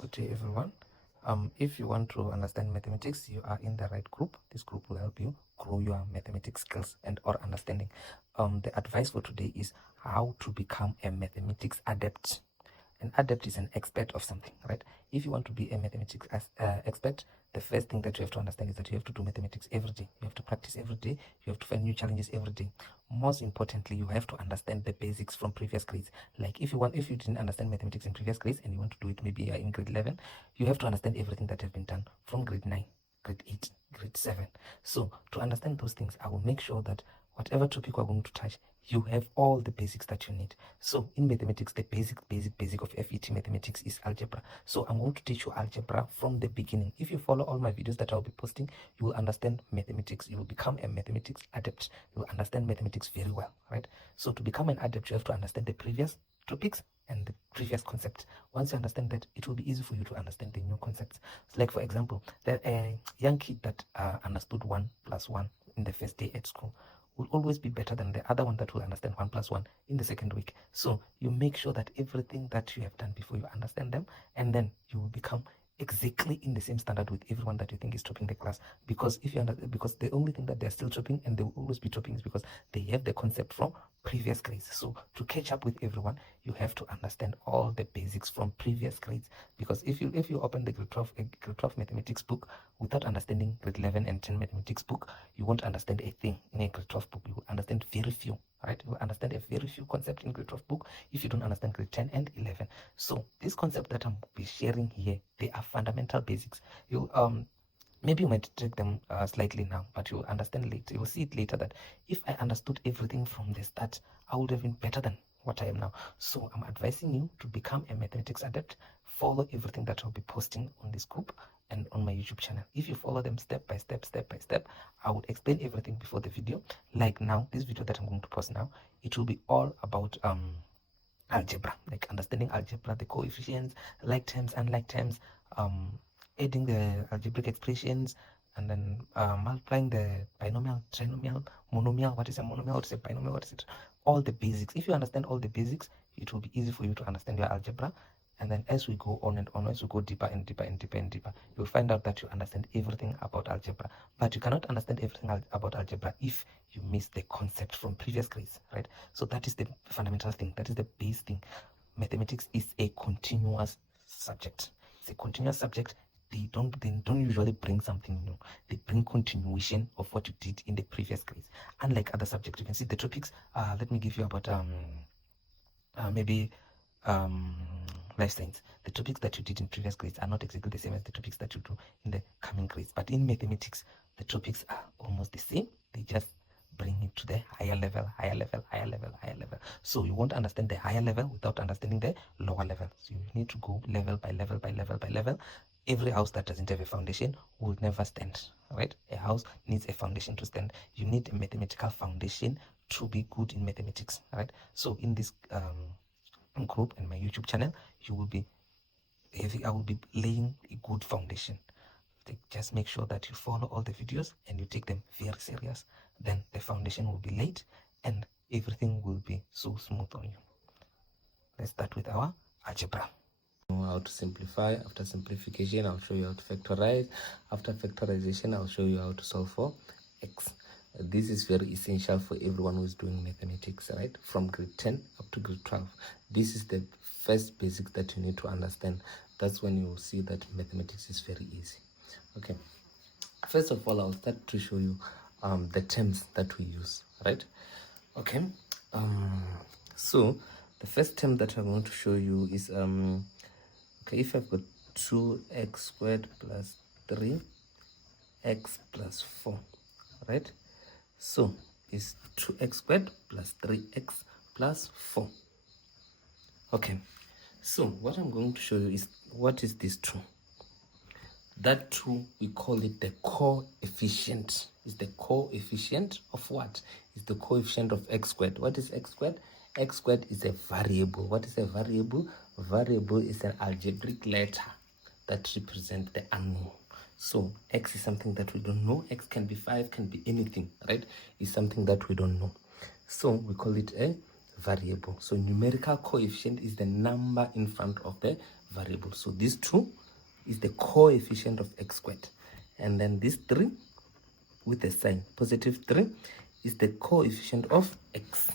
Good day, everyone. If you want to understand mathematics, you are in the right group. This group will help you grow your mathematics skills and or understanding. The advice for today is how to become a mathematics adept. An adept is an expert of something, right? If you want to be a mathematics expert, the first thing that you have to understand is that you have to do mathematics every day. You have to practice every day. You have to find new challenges every day. Most importantly, you have to understand the basics from previous grades. Like if you didn't understand mathematics in previous grades and you want to do it maybe in grade 11, you have to understand everything that has been done from grade 9, grade 8, grade 7. So to understand those things, I will make sure that whatever topic we're going to touch, you have all the basics that you need. So in mathematics, the basic of FET mathematics is algebra. So I'm going to teach you algebra from the beginning. If you follow all my videos that I'll be posting, you will understand mathematics. You will become a mathematics adept. You will understand mathematics very well, right? So to become an adept, you have to understand the previous topics and the previous concept. Once you understand that, it will be easy for you to understand the new concepts. So like for example, a young kid that understood 1 plus 1 in the first day at school will always be better than the other one that will understand 1 plus 1 in the second week. So you make sure that everything that you have done before, you understand them, and then you will become exactly in the same standard with everyone that you think is topping the class. Because if you because the only thing that they're still topping and they will always be topping is because they have the concept from previous grades. So to catch up with everyone, you have to understand all the basics from previous grades. Because if you open the grade 12 mathematics book without understanding grade 11 and 10 mathematics book, you won't understand a thing in a grade 12 book. You will understand very few, right? You will understand a very few concepts in grade 12 book if you don't understand grade 10 and 11. So this concept that I'm be sharing here, they are fundamental basics. You maybe you might take them slightly now, but you'll understand later. You'll see it later that if I understood everything from the start, I would have been better than what I am now. So I'm advising you to become a mathematics adept. Follow everything that I'll be posting on this group and on my YouTube channel. If you follow them step by step, I would explain everything before the video. Like now, this video that I'm going to post now, it will be all about algebra, like understanding algebra, the coefficients, like terms, unlike terms, adding the algebraic expressions, and then multiplying the binomial, trinomial, monomial. What is a monomial? What is a binomial? What is it? All the basics. If you understand all the basics, it will be easy for you to understand your algebra. And then as we go on and on, as we go deeper and deeper and deeper and deeper, you'll find out that you understand everything about algebra. But you cannot understand everything about algebra if you miss the concept from previous grades, right? So that is the fundamental thing. That is the base thing. Mathematics is a continuous subject. It's a continuous subject. They don't usually bring something new. They bring continuation of what you did in the previous grades. Unlike other subjects, you can see the topics. Let me give you about maybe life science. The topics that you did in previous grades are not exactly the same as the topics that you do in the coming grades. But in mathematics, the topics are almost the same. They just bring it to the higher level, higher level, higher level, higher level. So you won't understand the higher level without understanding the lower level. So you need to go level by level by level by level. Every house that doesn't have a foundation will never stand, right? A house needs a foundation to stand. You need a mathematical foundation to be good in mathematics, right? So in this group and my YouTube channel, you will be I will be laying a good foundation. Just make sure that you follow all the videos and you take them very serious. Then the foundation will be laid and everything will be so smooth on you. Let's start with our algebra. How to simplify. After simplification, I'll show you how to factorize. After factorization, I'll show you how to solve for x. This is very essential for everyone who is doing mathematics, right? From grade 10 up to grade 12. This is the first basic that you need to understand. That's when you will see that mathematics is very easy. Okay. First of all, I'll start to show you the terms that we use, right? Okay. So the first term that I'm going to show you is okay, if I've got 2x squared plus 3x plus 4, right? So it's 2x squared plus 3x plus 4. Okay, so what I'm going to show you is what is this 2. That 2, we call it the coefficient. Is the coefficient of what? Is the coefficient of x squared. What is x squared? X squared is a variable. What is a variable? Variable is an algebraic letter that represents the unknown. So x is something that we don't know. X can be 5, can be anything, right? It's something that we don't know. So we call it a variable. So numerical coefficient is the number in front of the variable. So this 2 is the coefficient of x squared, and then this 3 with a sign positive 3 is the coefficient of x,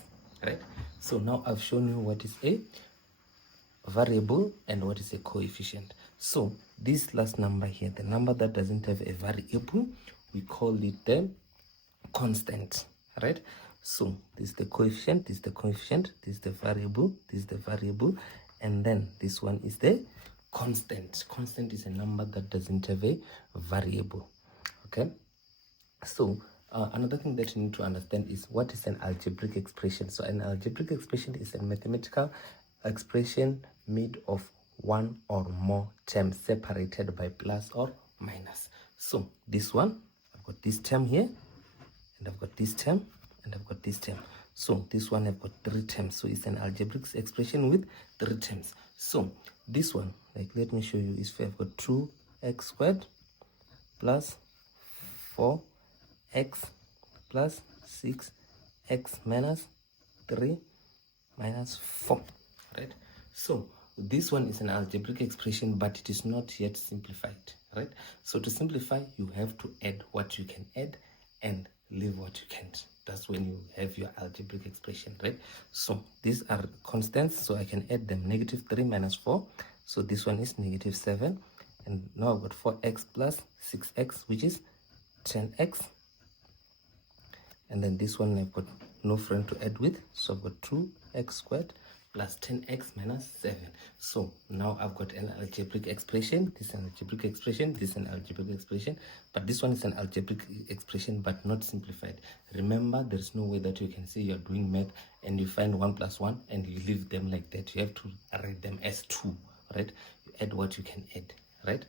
right? So now I've shown you what is a variable and what is a coefficient. So this last number here, the number that doesn't have a variable, we call it the constant, right? So this is the coefficient, this is the coefficient, this is the variable, this is the variable, and then this one is the constant. Constant is a number that doesn't have a variable. Okay, so another thing that you need to understand is what is an algebraic expression. So an algebraic expression is a mathematical expression made of one or more terms separated by plus or minus. So this one, I've got this term here, and I've got this term, and I've got this term. So this one I've got 3 terms. So it's an algebraic expression with 3 terms. So this one, like, let me show you, is I've got 2x squared plus 4x plus 6x minus 3 minus 4, right? So this one is an algebraic expression, but it is not yet simplified, right? So to simplify, you have to add what you can add and leave what you can't. That's when you have your algebraic expression, right? So these are constants, so I can add them. Negative 3 minus 4, so this one is negative 7, and now I've got 4x plus 6x, which is 10x, and then this one I've got no friend to add with, so I've got 2x squared plus 10x minus 7. So now I've got an algebraic expression. This is an algebraic expression, this is an algebraic expression, but this one is an algebraic expression but not simplified. Remember, there's no way that you can say you're doing math and you find 1 plus 1 and you leave them like that. You have to write them as 2, right? You add what you can add, right?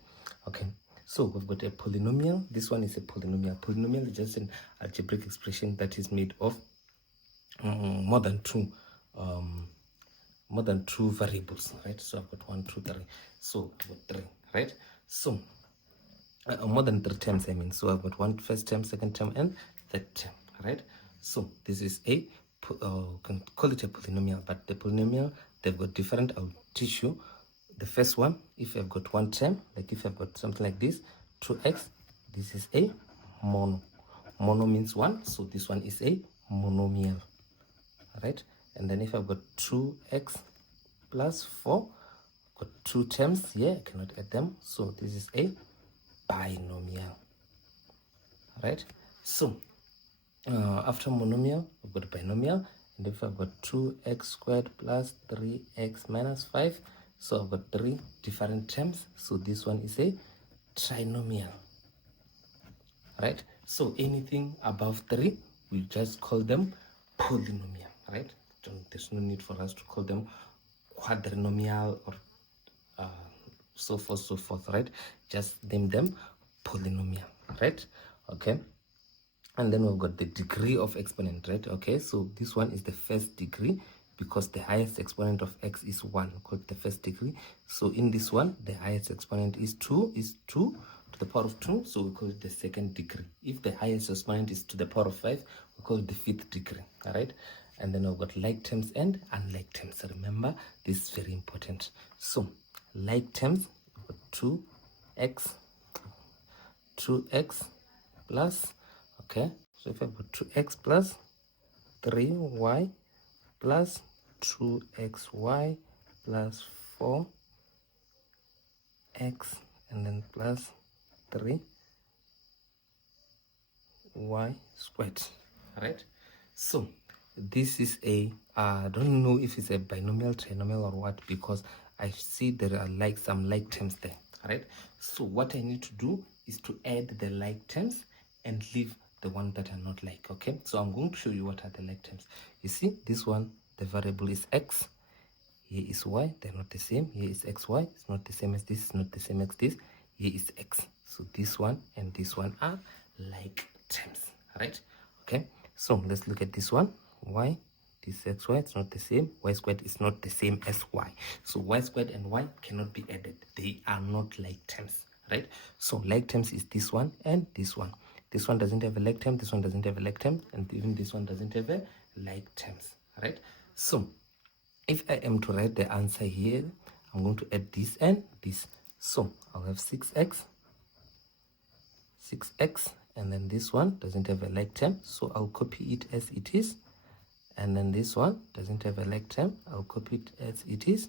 Okay, so we've got a polynomial. This one is a polynomial. Polynomial is just an algebraic expression that is made of more than two variables, right? So I've got 1, 2, 3. So I've got 3, right? So more than 3 terms, I mean. So I've got first term, second term, and third term, right? So this is a can call it a polynomial, but the polynomial, they've got different. I'll teach you. The first one, if I've got 1 term, like if I've got something like this, 2x, this is a mono. Mono means 1, so this one is a monomial, right? And then if I've got 2x plus 4, I've got 2 terms here, I cannot add them, so this is a binomial, right? So after monomial, I've got binomial, and if I've got 2x squared plus 3x minus 5, so I've got 3 different terms, so this one is a trinomial, right? So anything above 3, we just call them polynomial, right? There's no need for us to call them quadrinomial or so forth, right? Just name them polynomial, right? Okay, and then we've got the degree of exponent, right? Okay, so this one is the first degree because the highest exponent of x is 1, called the first degree. So in this one, the highest exponent is 2 to the power of 2, so we call it the second degree. If the highest exponent is to the power of 5, we call it the 5th degree, all right? And then we've got like terms and unlike terms. Remember, this is very important. So like terms, we've got 2x plus, okay, so if I've got 2x plus 3y plus 2xy plus 4x and then plus 3y squared, right? So this is a I don't know if it's a binomial, trinomial, or what, because I see there are some like terms there, right? So what I need to do is to add the like terms and leave the one that are not like. Okay, so I'm going to show you what are the like terms. You see, this one, the variable is x, here is y, they're not the same. Here is xy, it's not the same as this, it's not the same as this. Here is x, so this one and this one are like terms, right? Okay, so let's look at this one. Y, this xy, it's not the same. Y squared is not the same as y, so y squared and y cannot be added. They are not like terms, right? So like terms is this one and this one. This one doesn't have a like term, this one doesn't have a like term, and even this one doesn't have a like terms, right? So if I am to write the answer here, I'm going to add this and this. So I'll have 6x, and then this one doesn't have a like term, so I'll copy it as it is. And then this one doesn't have a like term, I'll copy it as it is.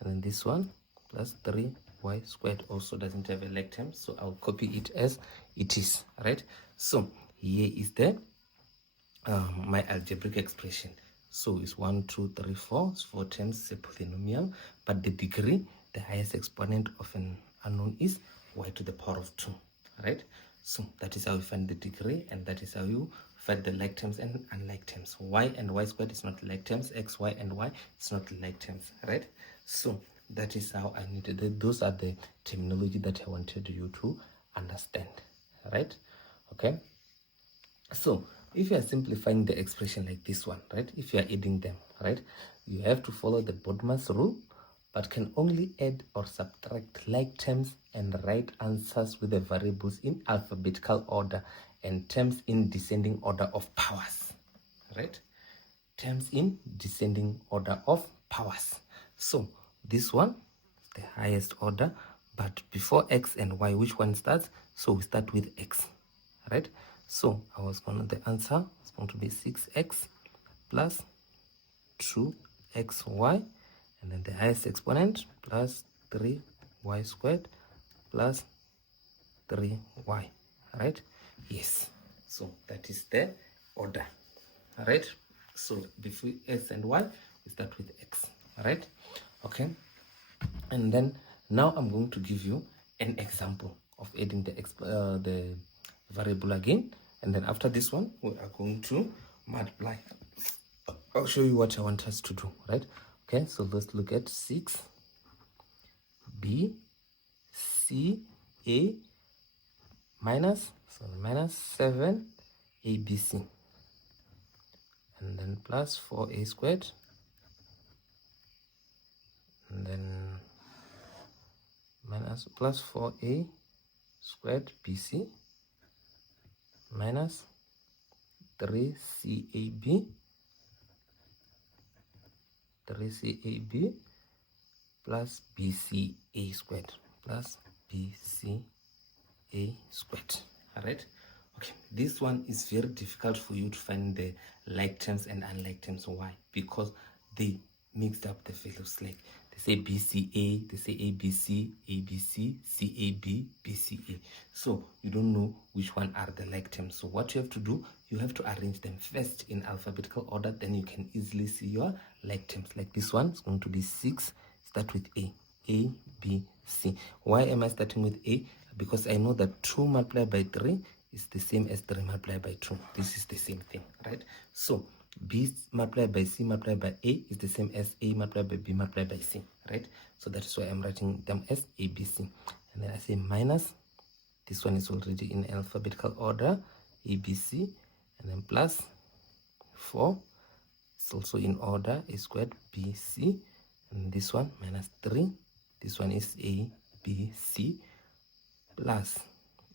And then this one plus 3y squared also doesn't have a like term, so I'll copy it as it is, right? So here is the my algebraic expression. So it's 1, 2, 3, 4. It's 4 terms, it's a polynomial, but the degree, the highest exponent of an unknown is y to the power of 2, right? So that is how you find the degree, and that is how you find the like terms and unlike terms. Y and y squared is not like terms, x, y, and y it's not like terms, right? So that is how I needed it. Those are the terminology that I wanted you to understand, right? Okay. So if you are simplifying the expression like this one, right, if you are adding them, right, you have to follow the Bodmer's rule, but can only add or subtract like terms and write answers with the variables in alphabetical order and terms in descending order of powers, right? Terms in descending order of powers. So this one is the highest order, but before x and y, which one starts? So we start with x, right? So the answer is going to be 6x plus 2xy, and then the highest exponent plus 3y squared plus 3y, right? Yes, so that is the order, right? So before x and y, we start with x, right? Okay, and then now I'm going to give you an example of adding the variable again, and then after this one we are going to multiply. I'll show you what I want us to do, right? Okay, so let's look at 6 b c a minus 7 abc, and then plus 4a squared, and then minus plus 4a squared bc minus 3cab plus bca squared all right. Okay, this one is very difficult for you to find the like terms and unlike terms. Why? Because they mixed up the values. Like they say bca, they say abc, cab, bca, so you don't know which one are the like terms. So what you have to do, you have to arrange them first in alphabetical order, then you can easily see your like terms. Like this one is going to be 6, start with a b c. Why am I starting with a? Because I know that 2 multiplied by 3 is the same as 3 multiplied by 2. This is the same thing, right? So b multiplied by c multiplied by a is the same as a multiplied by b multiplied by c, right? So that is why I'm writing them as abc. And then I say minus, this one is already in alphabetical order, abc, and then plus 4, it's also in order, a squared bc, and this one minus 3, this one is abc, plus,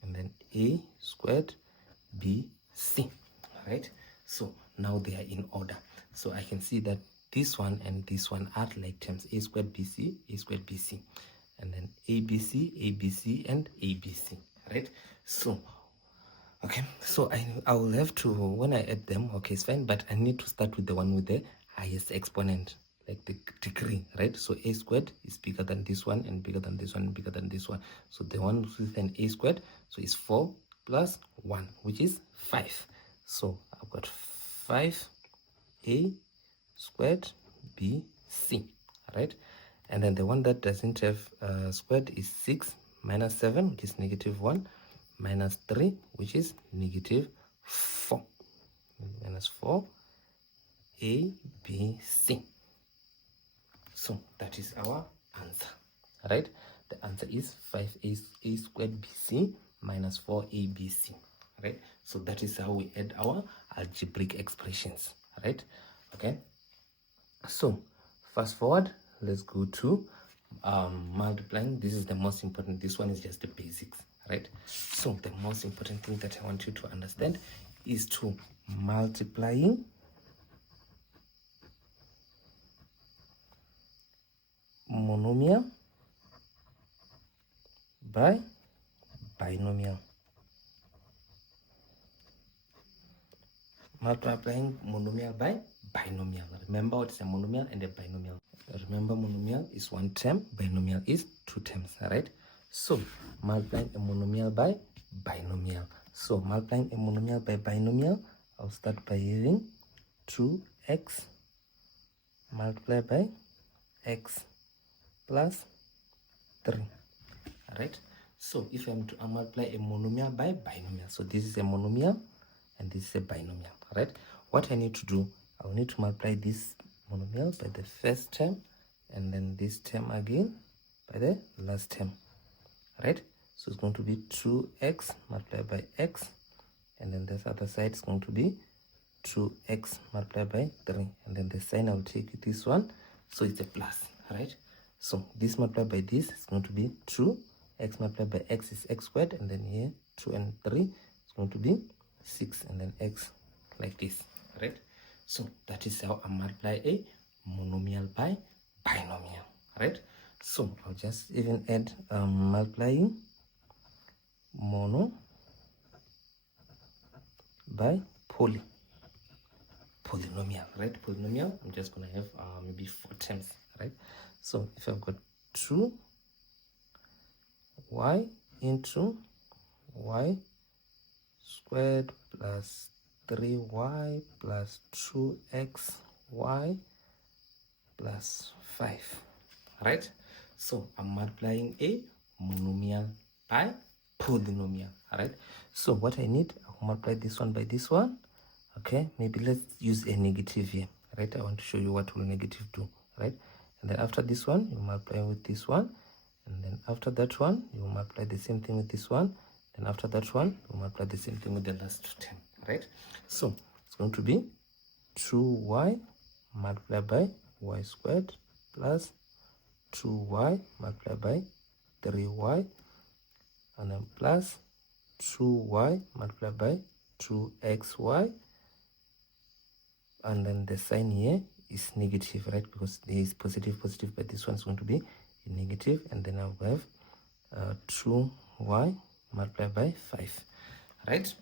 and then a squared bc, right? So now they are in order, so I can see that this one and this one are like terms, a squared bc, and then abc, and abc, right? So okay, so I will have to, when I add them, okay, it's fine, but I need to start with the one with the highest exponent, like the degree, right? So a squared is bigger than this one, and bigger than this one, and bigger than this one. So the one with an a squared, so it's 4 plus 1, which is 5. So I've got 5a squared bc, right? And then the one that doesn't have squared is 6 minus 7, which is negative 1, minus 3, which is negative 4, minus 4 a b c. So that is our answer, right? The answer is 5a squared bc minus 4abc, right? So that is how we add our algebraic expressions, right? Okay, so fast forward, let's go to multiplying. This is the most important. This one is just the basics, right? So the most important thing that I want you to understand is to multiplying monomial by binomial. Multiplying monomial by binomial. Remember what is a monomial and a binomial. Remember, monomial is one term, binomial is two terms, right? So multiplying a monomial by binomial. So multiplying a monomial by binomial, I'll start by using 2x multiplied by x plus 3. Alright, so if I'm to multiply a monomial by binomial, so this is a monomial and this is a binomial. Alright, what I need to do, I'll need to multiply this monomial by the first term and then this term again by the last term. Right, so it's going to be 2x multiplied by x, and then this other side is going to be 2x multiplied by 3, and then the sign I'll take this one, so it's a plus. Right, so this multiplied by this is going to be 2x multiplied by x is x squared, and then here 2 and 3 is going to be 6, and then x like this. Right, so that is how I multiply a monomial by binomial. Right, so I'll just even add multiplying mono by polynomial. Right, polynomial, I'm just gonna have maybe 4 terms. Right, so if I've got 2y into y squared plus 3y plus 2xy plus 5. Right, so I'm multiplying a monomial by polynomial. Right, so what I need, I'll multiply this one by this one. Okay, maybe let's use a negative here. Right, I want to show you what will negative do. Right, and then after this one you multiply with this one, and then after that one you multiply the same thing with this one, and after that one you multiply the same thing with the last term. Right, so it's going to be 2y multiplied by y squared plus 2y multiplied by 3y, and then plus 2y multiplied by 2xy, and then the sign here is negative, right, because there is positive, but this one is going to be negative, and then I'll have 2y multiplied by 5. Right,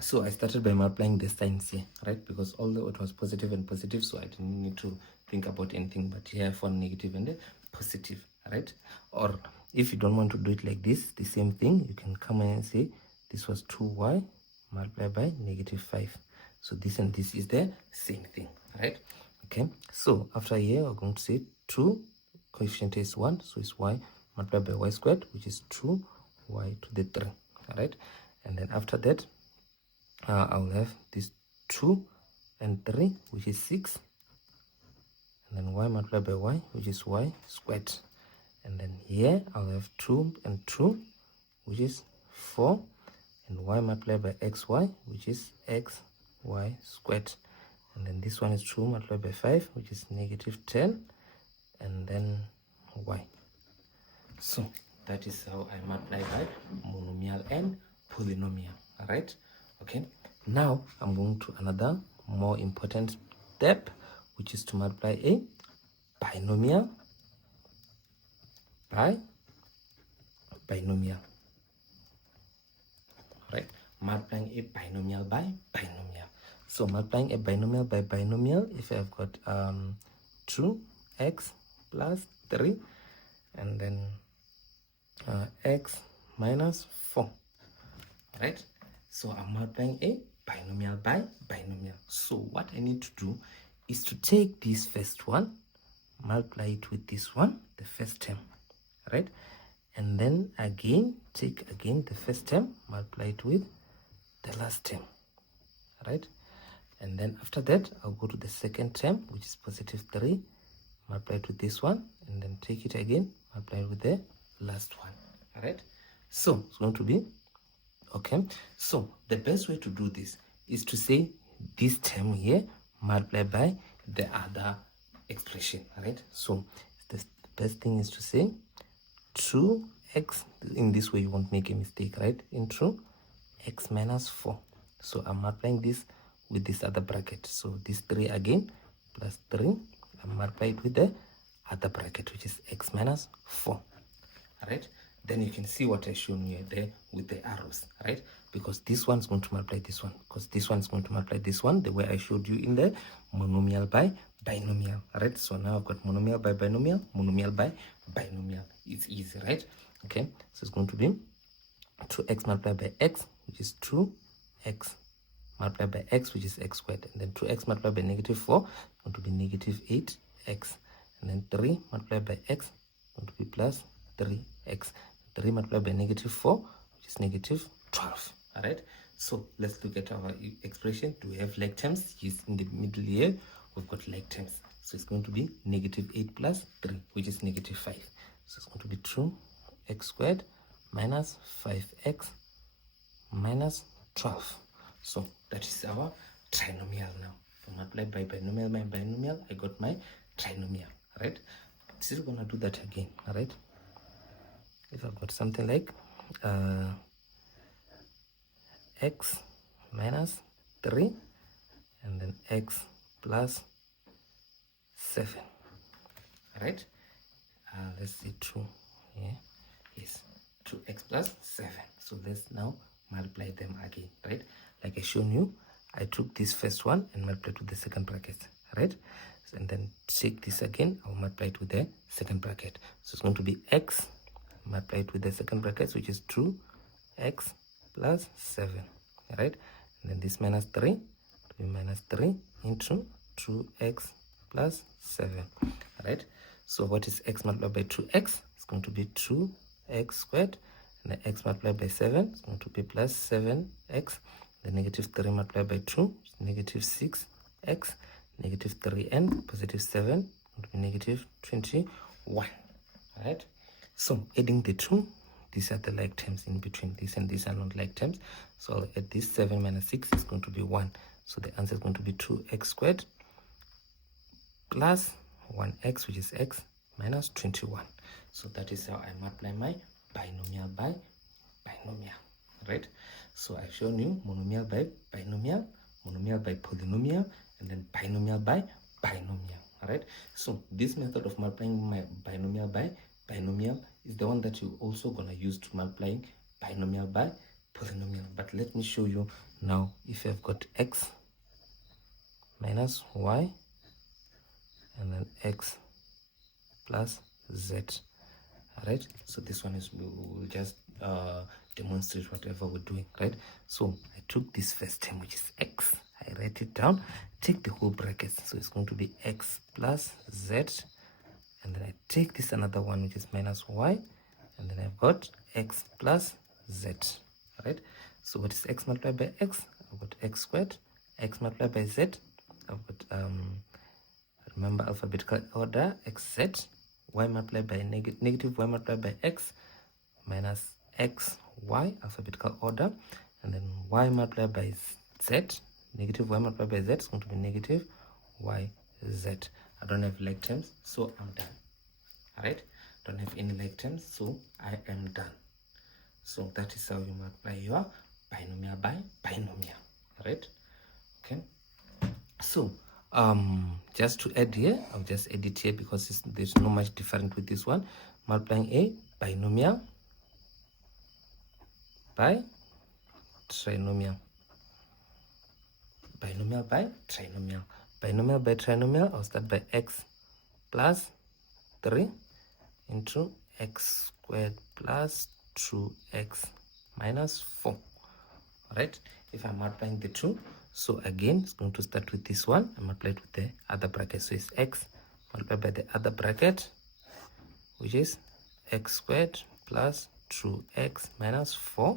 so I started by multiplying the signs here, right, because although it was positive and positive, so I didn't need to think about anything, but here I found negative and positive. Right, or if you don't want to do it like this, the same thing, you can come and say this was 2y multiplied by negative 5. So this and this is the same thing. Right, okay, so after here we're going to say 2 coefficient is 1, so it's y multiplied by y squared, which is 2y to the 3. All right, and then after that I'll have this 2 and 3, which is 6, and then y multiplied by y, which is y squared, and then here I'll have 2 and 2, which is 4, and y multiplied by xy, which is xy squared, and then this one is 2 multiplied by 5, which is negative 10, and then y. So that is how I multiply by monomial and polynomial. All right, okay, now I'm going to another more important step, which is to multiply a binomial by binomial. Right, multiplying a binomial by binomial. So multiplying a binomial by binomial, if I've got 2x plus 3 and then x minus 4. Right, so I'm multiplying a binomial by binomial. So what I need to do is to take this first one, multiply it with this one, the first term. Right, and then again take again the first term, multiply it with the last term. Right, and then after that I'll go to the second term, which is positive 3, multiply it with this one, and then take it again, multiply it with the last one. All right, so it's going to be okay. So the best way to do this is to say this term here multiplied by the other expression. Right, so the best thing is to say 2x, in this way you won't make a mistake, right, into x minus 4. So I'm multiplying this with this other bracket, so this 3 again plus 3, I multiply it with the other bracket, which is x minus 4. Right? Then you can see what I shown you there with the arrows, right? Because this one's going to multiply this one, because this one's going to multiply this one, the way I showed you in the monomial by binomial, right? So now I've got monomial by binomial, monomial by binomial. It's easy, right? Okay, so it's going to be 2x multiplied by x, which is 2x multiplied by x, which is x squared, and then 2x multiplied by negative 4 is going to be negative 8x, and then 3 multiplied by x is going to be plus 3x. 3 multiplied by negative 4, which is negative 12. All right, so let's look at our expression. Do we have like terms? Yes, in the middle here we've got like terms, so it's going to be negative 8 plus 3, which is negative 5. So it's going to be 2x squared minus 5x minus 12. So that is our trinomial now. So multiplied by binomial, I got my trinomial, right? Still gonna do that again, all right? If I've got something like x minus 3 and then x plus 7, right? Let's see 2 here. Yes, 2x plus 7. So let's now multiply them again, right? Like I shown you, I took this first one and multiplied with the second bracket, right? And then take this again, I'll multiply it with the second bracket. So it's going to be x multiplied with the second bracket, which is 2x plus 7, right? And then this minus 3 to be minus 3 into 2x plus 7, right? So what is x multiplied by 2x? It's going to be 2x squared, and then x multiplied by 7 is going to be plus 7x. The negative 3 multiplied by 2 is negative 6x. Negative 3 and positive 7 would be negative 21. Right? So adding the 2, these are the like terms in between. This and these are not like terms. So I'll add this 7 minus 6 is going to be 1. So the answer is going to be 2x squared plus 1x, which is x minus 21. So that is how I multiply my binomial by binomial, right? So I've shown you monomial by binomial, monomial by polynomial, and then binomial by binomial. All right, so this method of multiplying my binomial by binomial is the one that you're also gonna use to multiply binomial by polynomial. But let me show you now. If you've got x minus y and then x plus z, all right, so this one is, we'll just demonstrate whatever we're doing, right? So I took this first term, which is x, I write it down, take the whole bracket, so it's going to be x plus z, and then I take this another one, which is minus y, and then I've got x plus z, right? So what is x multiplied by x? I've got x squared. X multiplied by z, I've got remember alphabetical order, xz. Y multiplied by negative y multiplied by x minus xy, alphabetical order, and then y multiplied by z, negative y multiplied by z is going to be negative yz. I don't have like terms, so I'm done. All right, don't have any like terms, so I am done. So that is how you multiply your binomial by binomial. All right, okay. So just to add here, I'll just add it here because there's no much different with this one. Multiplying a binomial by trinomial, binomial by trinomial, binomial by trinomial. I'll start by x plus 3 into x squared plus 2x minus 4. All right, if I'm multiplying the two, so again it's going to start with this one and multiply it with the other bracket. So it's x multiplied by the other bracket, which is x squared plus 2x minus 4,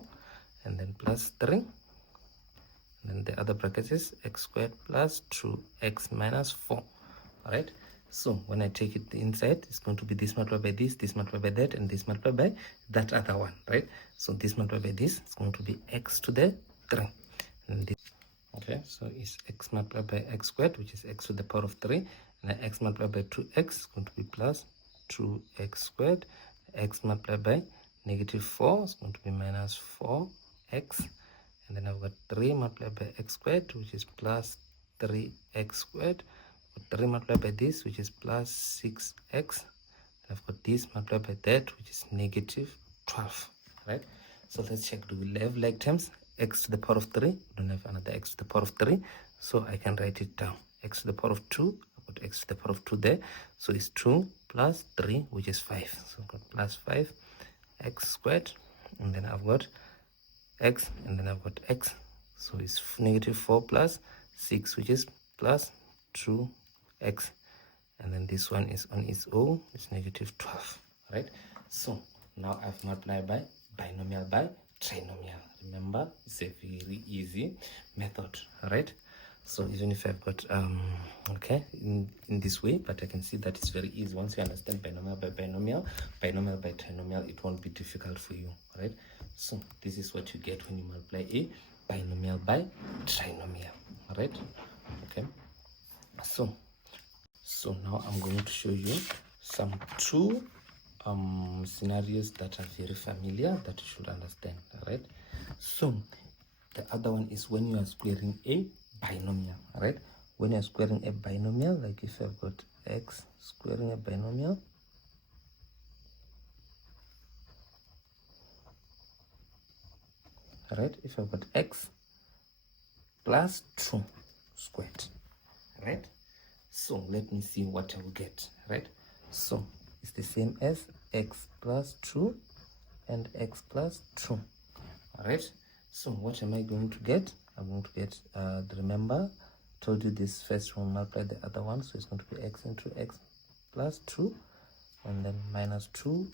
and then plus 3, and then the other bracket is x squared plus 2x minus 4. All right, so when I take it inside, it's going to be this multiplied by this multiplied by that, and this multiplied by that other one, right? So this multiplied by this is going to be x to the 3, and this, okay, so it's x multiplied by x squared, which is x to the power of 3, and then x multiplied by 2x is going to be plus 2x squared. X multiplied by negative 4 is going to be minus 4x, and then I've got 3 multiplied by x squared, which is plus 3x squared, 3 multiplied by this, which is plus 6x. I've got this multiplied by that, which is negative 12, right? So let's check, do we have like terms? X to the power of 3, we don't have another x to the power of 3, so I can write it down. X to the power of 2, I've got x to the power of 2 there, so it's 2 plus 3, which is 5. So I've got plus 5 x squared, and then I've got x, and then I've got x, so it's negative 4 plus 6, which is plus 2x, and then this one is on its own, it's negative 12, right? So now I've multiplied by binomial by trinomial. Remember, it's a very easy method, right? So even if I've got okay, in this way, but I can see that it's very easy. Once you understand binomial by binomial, binomial by trinomial, it won't be difficult for you, right? So this is what you get when you multiply a binomial by trinomial, right? Okay, so now I'm going to show you some two scenarios that are very familiar that you should understand, right? So the other one is when you are squaring a binomial, right? When you're squaring a binomial, like if I've got x squaring a binomial, right? If I've got x plus 2 squared, right? So let me see what I will get, right? So it's the same as x plus 2 and x plus 2, all right? So what am I going to get? I'm going to get, remember, told you this first one multiply the other one, so it's going to be x into x plus 2, and then minus 2,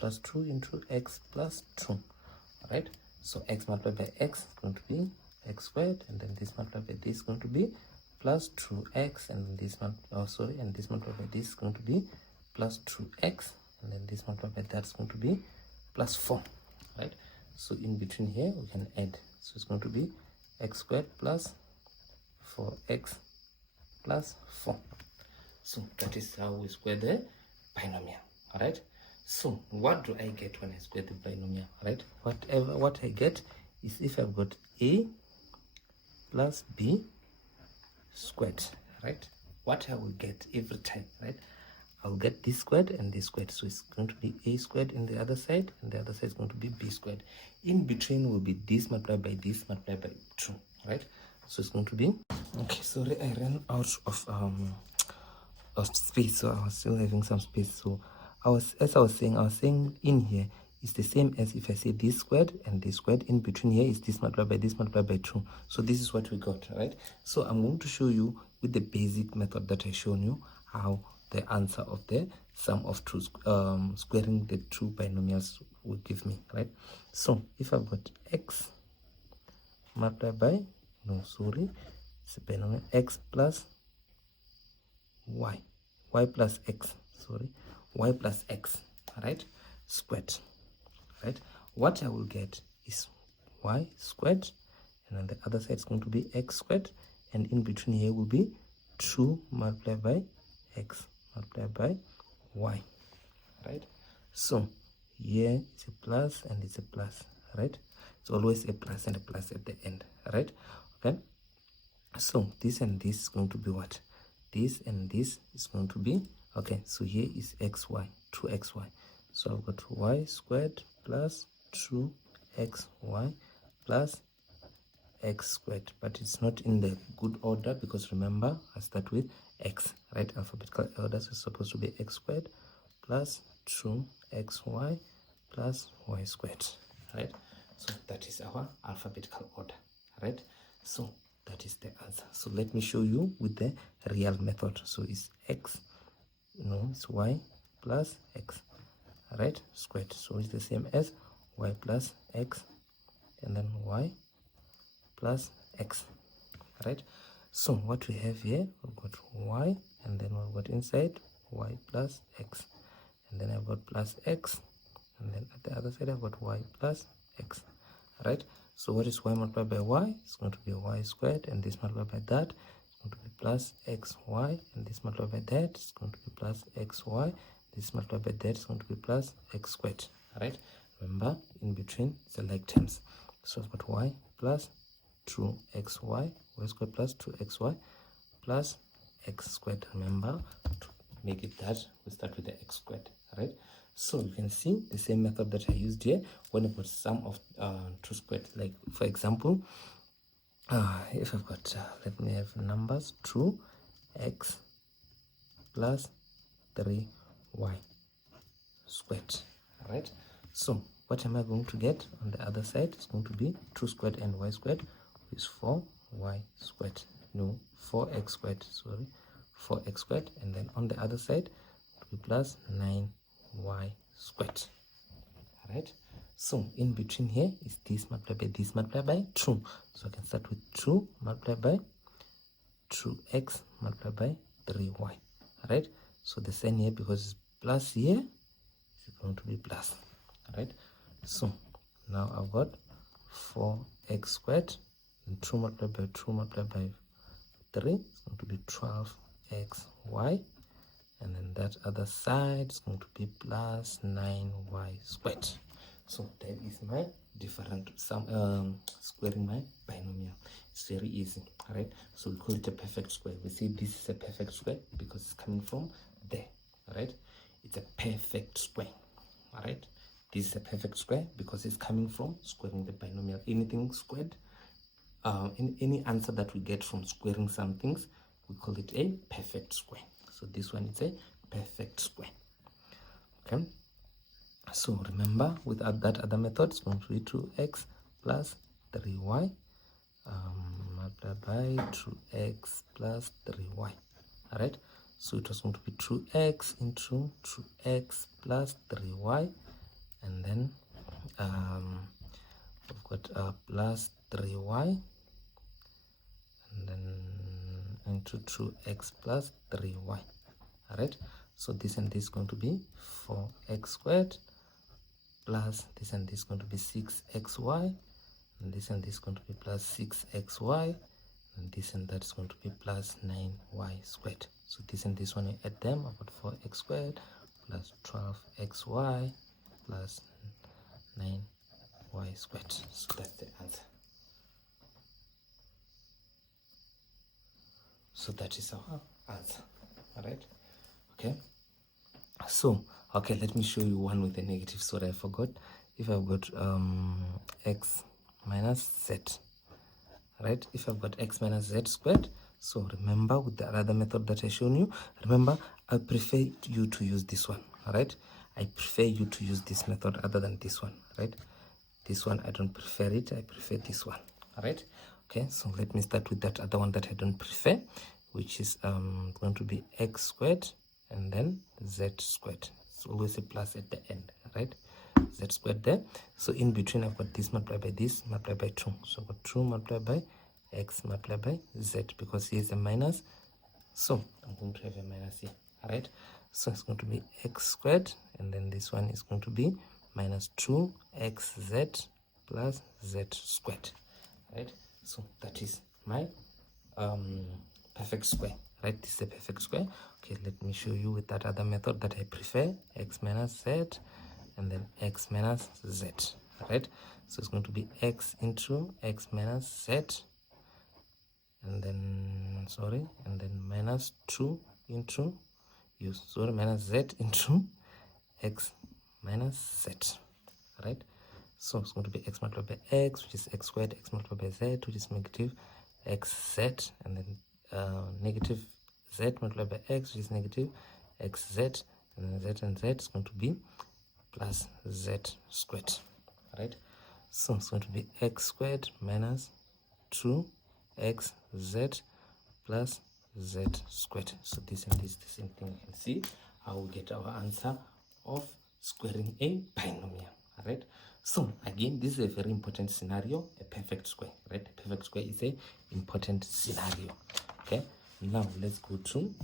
plus 2 into x plus 2, all right? So x multiplied by x is going to be x squared, and then this multiplied by this is going to be plus 2x, and this and this multiplied by this is going to be plus 2x, and then this multiplied by that is going to be plus 4, right? So in between here we can add, so it's going to be x squared plus 4x plus 4. So that is how we square the binomial, all right? So what do I get when I square the binomial, right? What I get is if I've got a plus b squared, right? What I will get every time, right? I'll get this squared and this squared, so it's going to be a squared in the other side, and the other side is going to be b squared. In between will be this multiplied by this multiplied by 2, right? So it's going to be, okay, sorry, I ran out of space, so I was still having some space. So I was saying in here is the same as if I say this squared and this squared. In between here is this multiplied by 2. So this is what we got, right? So I'm going to show you with the basic method that I shown you how the answer of the sum of two squaring the two binomials will give me, right? So if I've got x multiplied by, it's a binomial, x plus y plus x, y plus x, right, squared, right? What I will get is y squared, and on the other side is going to be x squared, and in between here will be 2 multiplied by x multiplied by y, right? So here it's a plus and it's a plus, right? It's always a plus and a plus at the end, right? Okay, so this and this is going to be what? This and this is going to be, okay, so here is xy, 2xy. So I've got y squared plus 2xy plus x squared, but it's not in the good order because remember I start with x, right? Alphabetical order, so it's supposed to be x squared plus 2xy plus y squared, right? So that is our alphabetical order, right? So that is the answer. So let me show you with the real method. So it's x, it's y plus x, right, squared. So it's the same as y plus x and then y plus x, right? So what we have here, we've got y, and then we've got inside y plus x, and then I've got plus x, and then at the other side I've got y plus x, right? So what is y multiplied by y? It's going to be y squared, and this multiplied by that is going to be plus xy, and this multiplied by that is going to be plus xy, this multiplied by that is going to be plus x squared, right? Remember, in between it's a like terms. So I've got y plus 2xy, y squared plus 2xy plus x squared. Remember, to make it that, we start with the x squared, right? So you can see the same method that I used here when I've got sum of 2 squared. Like for example, if I've got, let me have numbers, 2x plus 3y squared, right? So what am I going to get on the other side? It's going to be 2 squared and y squared is 4y squared. No, 4x squared, sorry, 4x squared, and then on the other side it will be plus 9y squared, right? So in between here is this multiplied by this multiplied by 2. So I can start with 2 multiplied by 2x multiplied by 3y, right? So the sign here, because it's plus here, is going to be plus, right? So now I've got 4x squared and 2 multiplied by 2 multiplied by 3 is going to be 12xy, and then that other side is going to be plus 9y squared. So that is my different squaring my binomial. It's very easy, right? So we call it a perfect square. We say this is a perfect square because it's coming from there, right? It's a perfect square, all right? This is a perfect square because it's coming from squaring the binomial. Anything squared, in any answer that we get from squaring some things, we call it a perfect square. So this one is a perfect square, okay? So remember, without that other method, it's going to be 2x plus 3y multiplied by 2x plus 3y, all right? So it was going to be 2x into 2x plus 3y, and then we've got plus 3y, and then into 2x plus 3y, all right? So this and this is going to be 4x squared plus this and this is going to be 6xy, and this and this is going to be plus 6xy, and this and that is going to be plus 9y squared. So this and this one, you add them, I've got 4x squared plus 12xy plus 9y squared. So that's the answer. So that is our answer, all right? Okay, so okay, let me show you one with a negative. Sorry, I forgot. If I've got x minus z, right? If I've got x minus z squared, so remember with the other method that I shown you, remember I prefer you to use this one, all right? I prefer you to use this method other than this one, right? This one I don't prefer it, I prefer this one, all right? Okay, so let me start with that other one that I don't prefer, which is going to be x squared and then z squared. It's always a plus at the end, right? Z squared there. So in between I've got this multiplied by this multiplied by 2. So I've got 2 multiplied by x multiplied by z, because here's a minus, so I'm going to have a minus here, all right? So it's going to be x squared, and then this one is going to be minus 2xz plus z squared, right? So that is my perfect square, right? This is a perfect square. Okay, let me show you with that other method that I prefer, x minus z and then x minus z, right? So it's going to be x into x minus z, and then sorry, and then minus 2 into minus z into x minus z, right? So it's going to be x multiplied by x, which is x squared, x multiplied by z, which is negative xz, and then negative z multiplied by x, which is negative xz, and then z and z is going to be plus z squared, right? So it's going to be x squared minus 2xz plus z squared. So this and this, the same thing. You can see how we get our answer of squaring a binomial, right? So again, this is a very important scenario, a perfect square, right? A perfect square is a important scenario. Okay, now let's go to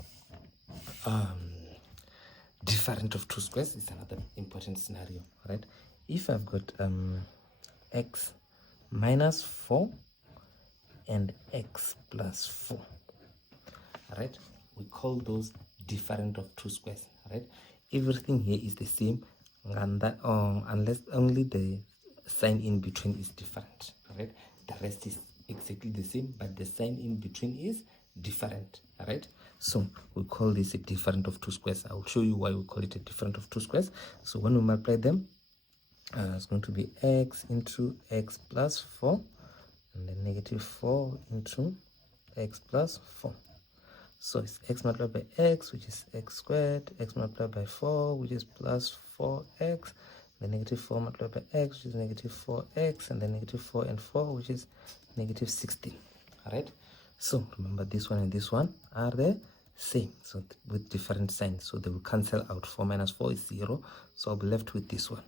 different of 2 squares is another important scenario, right? If I've got x minus 4 and x plus 4, right? We call those different of 2 squares, right? Everything here is the same, and that unless only the sign in between is different, right? The rest is exactly the same, but the sign in between is different, right? So we call this a difference of two squares. I'll show you why we call it a difference of two squares. So when we multiply them, it's going to be x into x plus 4, and then negative 4 into x plus 4. So it's x multiplied by x, which is x squared, x multiplied by 4, which is plus 4x, then negative 4 multiplied by x, which is negative 4x, and then negative 4 and 4, which is negative 16. All right. So remember, this one and this one are the same, so with different signs, so they will cancel out. 4 minus 4 is 0, so I'll be left with this one.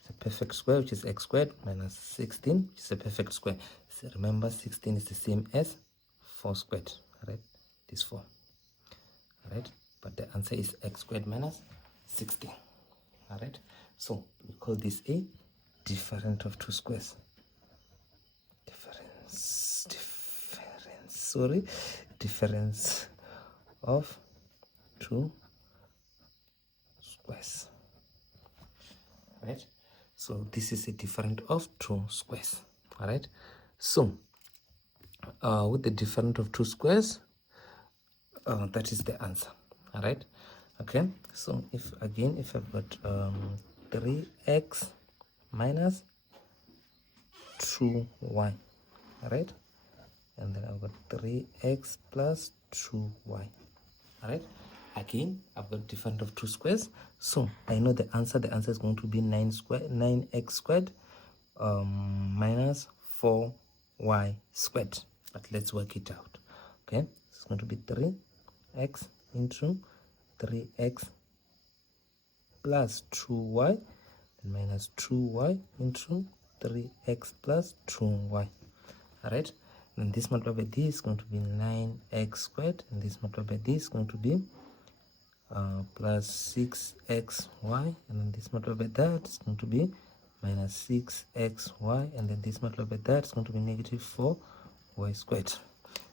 It's a perfect square, which is x squared, minus 16, which is a perfect square. So remember, 16 is the same as 4 squared. All right, this 4. All right, but the answer is x squared minus 16. All right, so we call this a difference of two squares. Difference of two squares. Right, so this is a difference of two squares. All right, so with the difference of two squares, that is the answer. All right, okay, so if I've got 3x minus 2y, all right, and then I've got 3x plus 2y. All right, again I've got difference of two squares, so I know the answer. The answer is going to be 9x squared minus 4y squared. But let's work it out. Okay, it's going to be 3x into 3x plus 2y and minus 2y into 3x plus 2y. All right, and this multiplied by this is going to be 9x squared, and this multiplied by this is going to be plus 6xy, and then this multiplied by that is going to be minus 6xy, and then this multiplied by that is going to be negative 4y squared.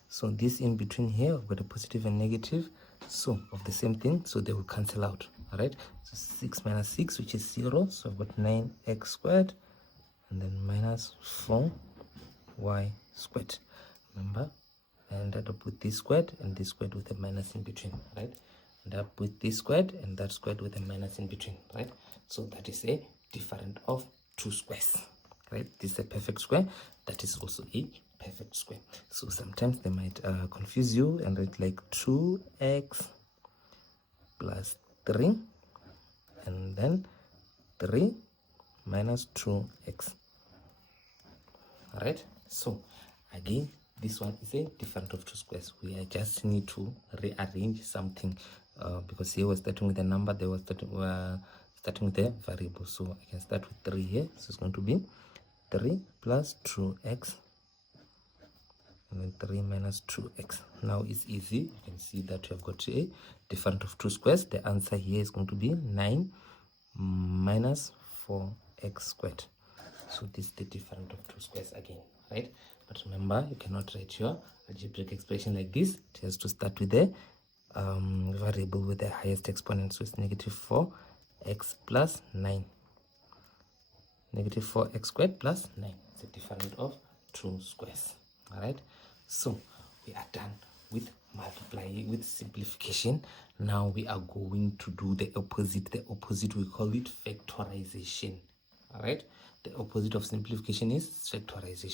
So this in between here, I've got a positive and negative, so of the same thing, so they will cancel out. All right, so 6 minus 6, which is 0, so I've got 9x squared, and then minus 4y squared. Remember, I ended up with this squared and this squared with a minus in between, right? And up with this squared and that squared with a minus in between, right? So that is a difference of two squares, right? This is a perfect square. That is also a perfect square. So sometimes they might confuse you and write like 2x plus 3 and then 3 minus 2x. All right, so again, this one is a difference of two squares. We just need to rearrange something because here we're starting with a number, they were starting with a variable. So I can start with 3 here, so it's going to be 3 plus 2x and then 3 minus 2x. Now it's easy. You can see that you have got a difference of two squares. The answer here is going to be 9 minus 4x squared. So this is the difference of two squares again, right? But remember, you cannot write your algebraic expression like this. It has to start with a variable with the highest exponent. So it's negative 4x plus 9. Negative 4x squared plus 9. It's a difference of two squares. All right. So we are done with multiplying, with simplification. Now we are going to do the opposite. The opposite, we call it factorization. All right. The opposite of simplification is factorization.